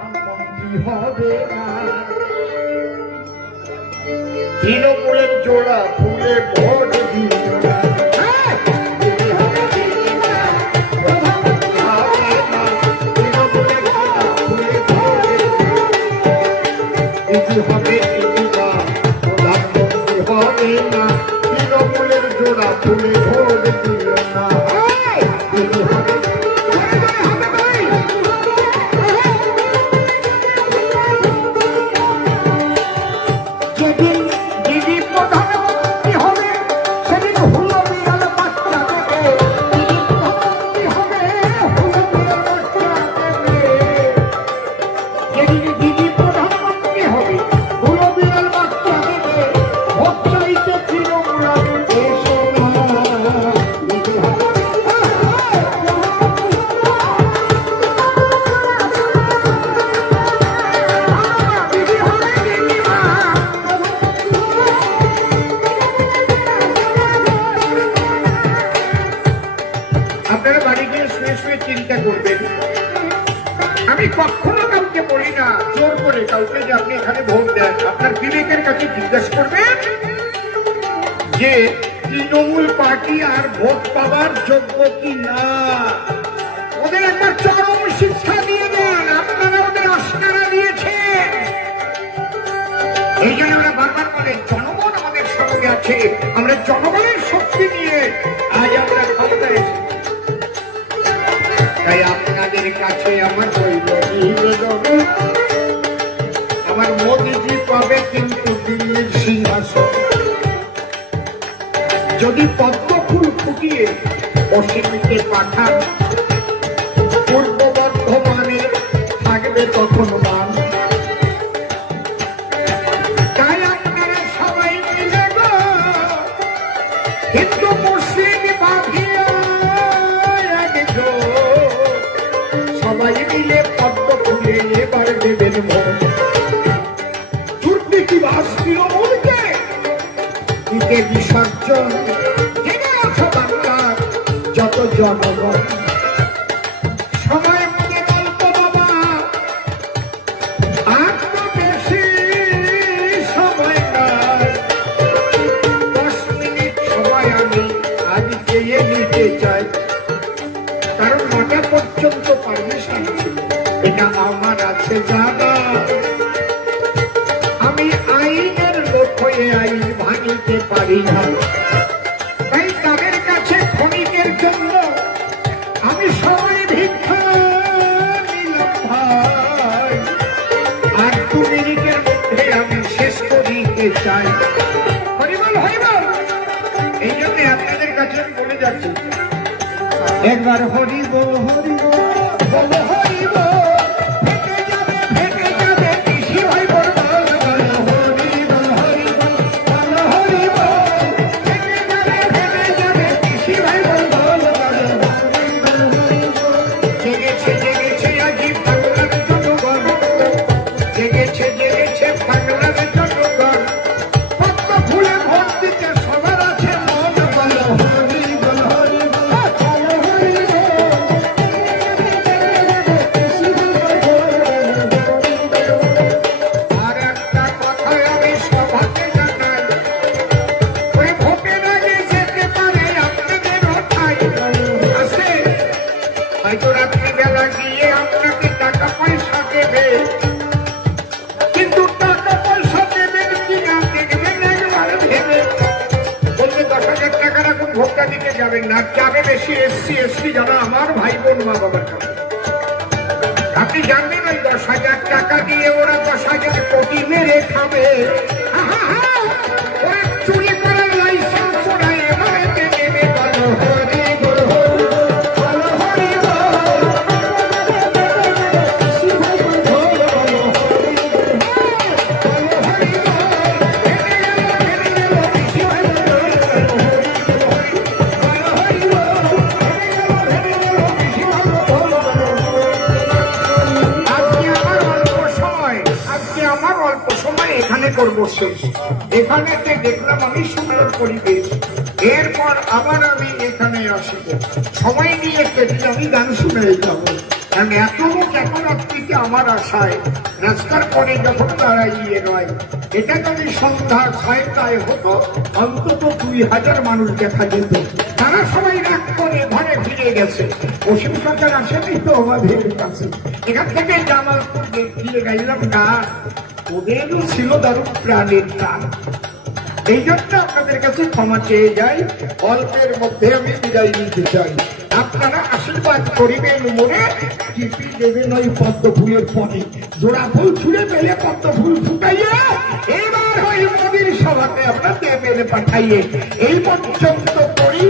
প্রধানমন্ত্রী হবে না। তৃণমূলের জোড়া ফুলে ভোট দিল না। হবে প্রধানমন্ত্রী হবে না, তৃণমূলের জোড়া ফুলে ভোট দিল না। চিন্তা করবেন, আমি কখনো কাউকে বলি না জোর করে কাউকে যে আপনি এখানে ভোট দেন। আপনার বিবেকের কাছে জিজ্ঞাসা করবেন যে তৃণমূল পার্টি আর ভোট পাওয়ার যোগ্য কি না। ওদের একবার চরম শিক্ষা দিয়ে দেন, আপনারা ওদের আস্কারা দিয়েছেন। এই জন্য ওরা বারবার বলে জনগণ আমাদের সঙ্গে আছে, আমরা জনগণের শক্তি নিয়ে আজ আমরা ক্ষমতায় এসেছি। তাই আপনাদের কাছে আমার নিবেদন, আমার মোদীজি পাবে কিন্তু দিল্লির সিংহাসন। যদি পদ্ম ফুল ফুটিয়ে অসীমকে পাঠান, পূর্ব বর্ধমানে থাকবে তখন মান। তাই আপনারা সবাই মিলে গো হিন্দু মুসলিম বাঁধিয়া সবাই মিলে পদ্ম ফুলে এবার দেবেন ভোট। দুর্নীতিবাজ তৃণমূলকে দিতে বিসর্জন। জেনে আছো বাংলার যত জনগণ, সময় মনে গল্প বাবা, আর তো বেশি সময় নাই। 10 মিনিট সময় আমি আজ চেয়ে নিতে চাই, কারণ 9টা পর্যন্ত পারমিশন ছিল। এটা আমার আছে জানা, আমি আইনের লোক হয়ে আইন ভাঙিতে পারি না। তাই তাদের কাছে ক্ষণিকের জন্য আমি সবাই ভিক্ষা নিলাম ভাই, আর 2 মিনিটের মধ্যে আমি শেষ করিতে চাই। হরিবল হরিবল। এই জন্য আপনাদের কাছে আমি বলে যাচ্ছি, একবার হরিব হরিব বল হরিব, ভেটে যাবে কৃষি হইব। হরিব হরিব বল হরিব, ভেটে যাবে কৃষি হইব। জেগেছে জেগেছে আজি বাংলার জনগণ, জেগেছে জেগেছে বাংলার জনগণ। পদ্ম ফুলে ভোট দিতে সবার আছে মন। বল হরিব হরিব। রাত্রিবেলা গিয়ে আপনাকে টাকা পয়সা দেবে, কিন্তু টাকা পয়সা দেবেন কিনা দেখবেন একবার ভেবে। বলবে 10,000 টাকা রাখুন, ভোটটা দিতে যাবেন না। যাবে বেশি এসসি এসটি যারা আমার ভাই বোন মা বাবার কাছে। আপনি জানবেন ওই 10,000 টাকা দিয়ে ওরা 10,000 কোটি মেরে খাবে। ওরা চুরি করার লাইসেন্স ওরা এবারে নেবে। বলো হরি বল করবো শেষ। এখানে দেখলাম আমি সুন্দর পরিবেশ, এরপর আবার আমি এখানে আসবো। সময় নিয়ে কেটে আমি গান শুনে যাবো, কারণ এত লোক এত রাত্রিতে আমার আশায় রাস্তার পরে যখন দাঁড়াইয়ে নয়, এটা যদি সন্ধ্যা 6টায় হতো অন্তত 2000 মানুষ দেখা যেত। তারা সবাই রাগ করে ঘরে ফিরে গেছে। অসীম সরকার আসেনি তো আমাদের কাছে। এখান থেকে জামালপুর দিয়ে গাইলাম গান, ওদেরও ছিল দারুণ প্রাণের গান। এই জন্য আপনাদের কাছে ক্ষমা চেয়ে যাই, অল্পের মধ্যে আমি বিদায় নিতে চাই। আপনারা আশীর্বাদ করিবেন মনে, টিপি দেবেন ওই পদ্ম ফুলের পরে, জোড়া ফুল ছুঁড়ে পেলে পদ্ম ফুল ফুটাইয়ে এবার ওই মোদির সভাতে আপনার দেবেন পাঠাইয়ে। এই পর্যন্ত করি।